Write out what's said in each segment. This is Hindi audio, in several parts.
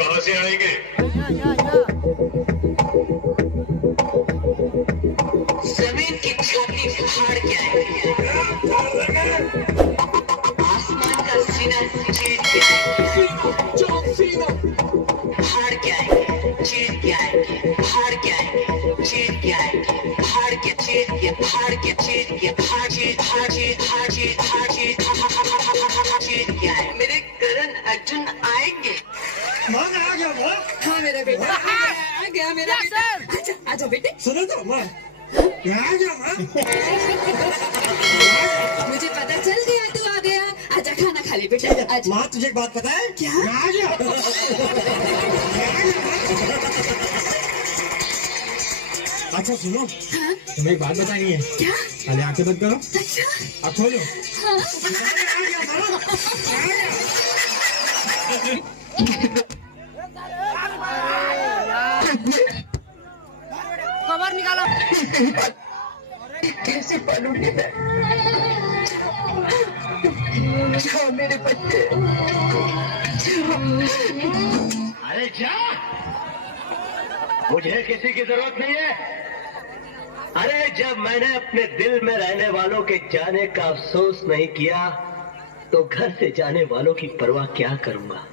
कहां से आएंगे? जमीन की छाती फाड़ के आएंगे, आसमान का सीना चीर के आएंगे, फाड़ के आएंगे, चीर के आएंगे, फाड़ के आएंगे, चीर के आएंगे, फाड़ के चीर के, फाड़ के चीर के, फाड़ चीर, फाड़ चीर, फाड़ चीर, फाड़ चीर, चीर के आएंगे। मेरे करण अर्जुन आएंगे। माँ आ गया माँ। हाँ मेरा बेटा आ गया मेरा बेटा। अच्छा आ जाओ बेटे। सुनो तो माँ आ गया माँ। मुझे पता चल गया तू आ गया। आजा खाना खा ले बेटा। आजा। माँ तुझे एक बात पता है? क्या? आ गया। अच्छा सुनो, हाँ? तुम्हें एक बात बतानी है। क्या? अरे आंखें बंद करो। अच्छा। अब खोलो। हाँ? आ गया माँ। आ गया। कवर निकालो। कैसे पालूंगी मैं? जाओ मेरे बच्चे, अरे जा, मुझे किसी की जरूरत नहीं है। अरे जब मैंने अपने दिल में रहने वालों के जाने का अफसोस नहीं किया तो घर से जाने वालों की परवाह क्या करूंगा।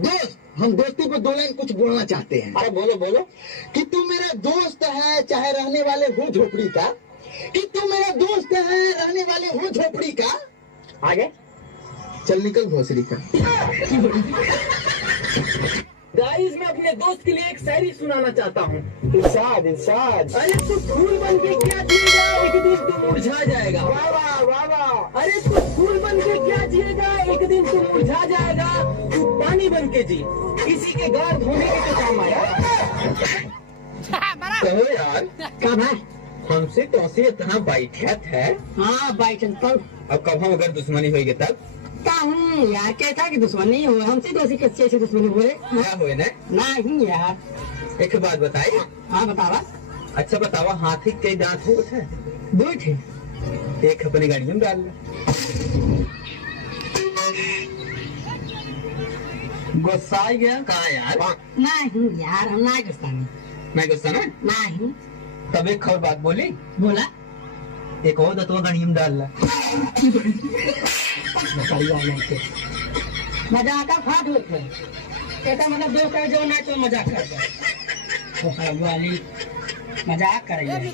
दोस्त, हम दोस्ती पर 2 लाइन कुछ बोलना चाहते हैं। अरे बोलो बोलो। कि तू मेरा दोस्त है चाहे रहने वाले हो झोपड़ी का, कि तू मेरा दोस्त है रहने वाले हो झोपड़ी का। आगे चल निकल भोसड़ी का। गाइस मैं अपने दोस्त के लिए एक शायरी सुनाना चाहता हूँ। इरशाद इरशाद। अरे तू फूल बन के क्या जिएगा, एक दिन तू मुरझा जाएगा। वाह वाह वाह वाह। अरे तू फूल बन के क्या जिएगा, एक दिन तू मुरझा जाएगा। तू पानी बन के जी, किसी के गार धोने के तो काम आया। कहो यार क्या भाई, हमसे तो ऐसे इतना बैठत है। हाँ बैठन तब। अब कब हम अगर दुश्मनी होगी तब हूँ यार, कैसा की दुश्मनी हो, हमसे तो ऐसी कैसे दुश्मनी हुए क्या हुए ना? नहीं यार। एक बात बताइए। हाँ बतावा। अच्छा बतावा, हाथी के कई दांत होते हैं? 2 थे। एक अपनी गाड़ी में डाल ले। गुस्सा आ गया कहा यार? नहीं यार हम ना गुस्सा नहीं गुस्सा नहीं। तब एक खबर बात बोली। बोला। एक और दतवा गाड़ी में डाल ला। मजाक का फाट होते ऐसा मतलब दोस्त है जो ना तो मजाक करता है, वाली मजाक करेंगे।